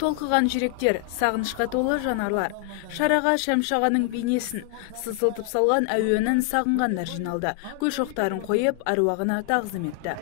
Толқыған жүректер, сағынышқа толы жанарлар. Шараға Шәмші ағаның бейнесін, сызылтып салған әуенін сағынғандар жиналды. Гүл шоқтарын қойып, аруағына тағзым етті.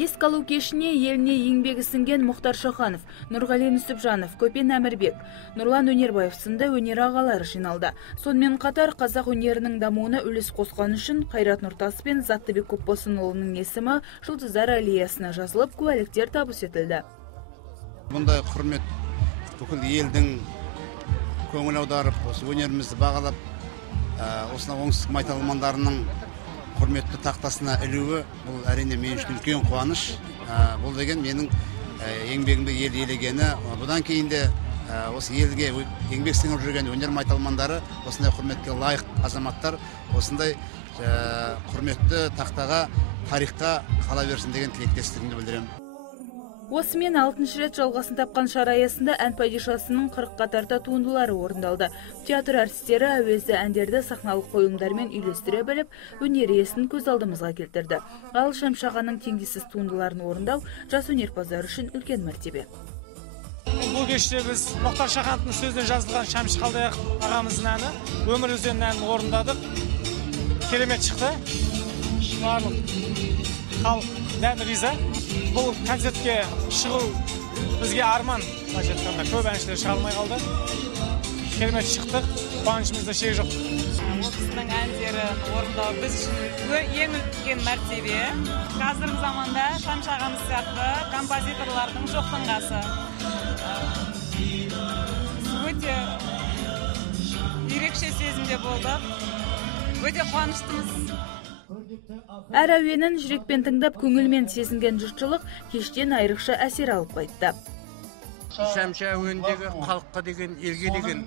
Еске алу кешіне еліне еңбегі сіңген Мұхтар Шаханов, Нұрғали Нүсіпжанов, Көпен Әмірбек, Нұрлан Өнербаев сынды өнер ағалары жиналды. Сонымен қатар қазақ өнерінің дамуына үлес қосқан үшін Қайрат Нұртас пен Заттыбек Көпбосынұлының есімі Жұлдыздар аллеясына жазылып, куәліктер табыс етілді. Бұндай құрмет бүкіл елдің көңіл аударып, осы өнерімізді бағалап, осына оңтүстік майталмандарының құрметті тақтасына ілуі, бұл әрине мен үшін үлкен қуаныш. Бұл деген менің еңбегімді ел елегені. Бұдан кейін де осы елге еңбек сіңіріп жүрген өнер майталмандары, осындай құрметке лайық азаматтар, осындай құрметті тақтаға, тарихқа қала берсін деген тілектестігімді білдіремін. Осымен 6-шы рет жалғасын тапқан шара аясында ән падишасының 40-қа тарта туындылары орындалды. Театр әртістері әуезді әндерді сахналық қойылымдармен үйлестіре біліп, өнер иесін көз алдымызға келтірді. Ал Шәмші ағаның теңдессіз туындыларын орындау жас өнерпаздар үшін үлкен мәртебе. Бұл кеште біз Мұхтар Шахановтың сөзінен жазылған Шәмші ағамыздың әні, Өмір өзенінің әнін орындадық. Керемет шықты. Барлық халық дәмі риза. Бұл концертке шығу бізге арман, көп әншілер шыға алмай қалды. Керемет шықтық, қуанышымызда шек жоқ. Ол кісінің әндерін орындау біз үшін ең үлкен мәртебе. Қазіргі заманда Шәмші ағамыз сияқты композиторлардың жоқтың қасы. Өте ерекше сезімде болдық. Өте қуаныштымыз. Әр әуенін жүрекпен тыңдап, көңілмен сезінген жұртшылық кештен айрықша әсер алып қайтты. Шәмші әуеніндегі халыққа деген, елге деген,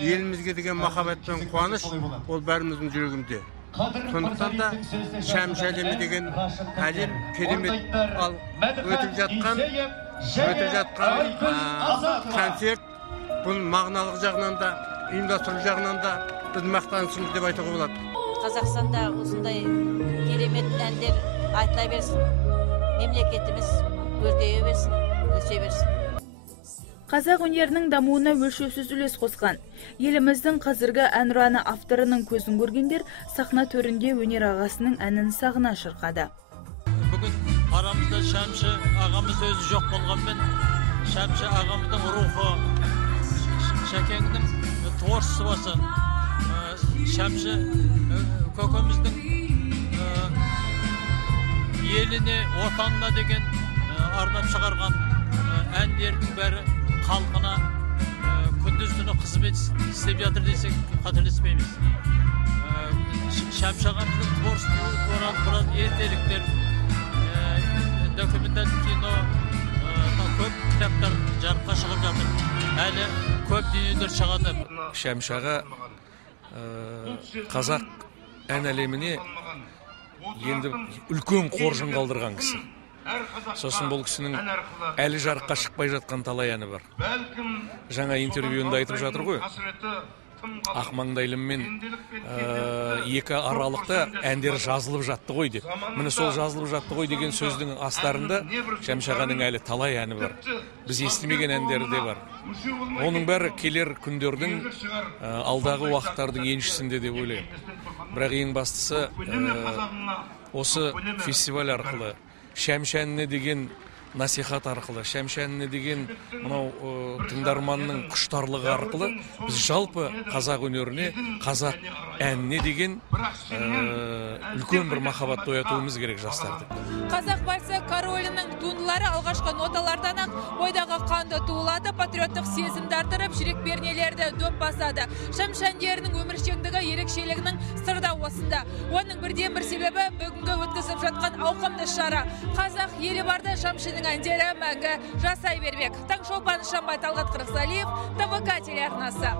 елімізге деген махаббат пен қуаныш ол бәріміздің жүрегімде. Сондықтан да Шәмші әлемі деген әлем керемет. Ал өтіп жатқан концерт бұл мағыналық жағынан да, ұйымдастыру жағынан да біз мақтанышымыз деп айтуға болады. Қазақстанда осындай керемет әндер айтыла берсін, мемлекетіміз өркейе берсін, өсе берсін. Қазақ өнерінің дамуына өлшеусіз үлес қосқан. Еліміздің қазіргі әнұраны авторының көзін көргендер сахна төрінде өнер ағасының әнін сағына шырқады. Бүгін арамызда Шәмші ағамыз өзі жоқ болғанмен, Шәмші ағамыздың рухы, Шәкеңнің творчествосы, Шәмші көкеміздің еліне, отанына деген арнап шығарған әндердің бәрі халқына күндіз-түні қызмет істеп жатыр десек қателеспейміз. Шәмші ағамыздың творчествосы туралы біраз ертеліктер, документальный кино, көп кітаптар жарыққа шығып жатыр. Әлі көп дүниелер шығады. Шәмші аға қазақ ән әлеміне енді үлкен қоржын қалдырған кісі. Сосын бұл кісінің әлі жарыққа шықпай жатқан талай әні бар. Жаңа интервьюінде айтып жатыр ғой, Ақмаңдайлыммен екі аралықта әндер жазылып жатты ғой деп. Міне сол жазылып жатты ғой деген сөздің астарында Шәмші ағаның әлі талай әні бар. Біз естімеген әндері де бар. Оның бәрі келер күндердің, алдағы уақыттардың еншісінде деп ойлаймын. Бірақ ең бастысы осы фестиваль арқылы, Шәмші әніне деген насихат арқылы, Шәмші әніне деген мынау тыңдарманның құштарлығы арқылы біз жалпы қазақ өнеріне, қазақ әніне деген үлкен бір махаббат оятуымыз керек жастарды. Қазақ вальсы королінің туындылары алғашқы ноталардан ақ бойдағы қанды туылады, патриоттық сезімді артырып, жүрек пернелерді дөп басады. Шәмші әндерінің өміршеңдігі ерекшелігінің сыры да осында. Оның бірден бір себебі бүгінгі өткізіп жатқан ауқымды шара. Қазақ елі барда Шәмшінің әндері мәңгі жасай бермек. Таңшолпан Шамбай, Талғат Қырықсалиев, ТВК телеарнасы.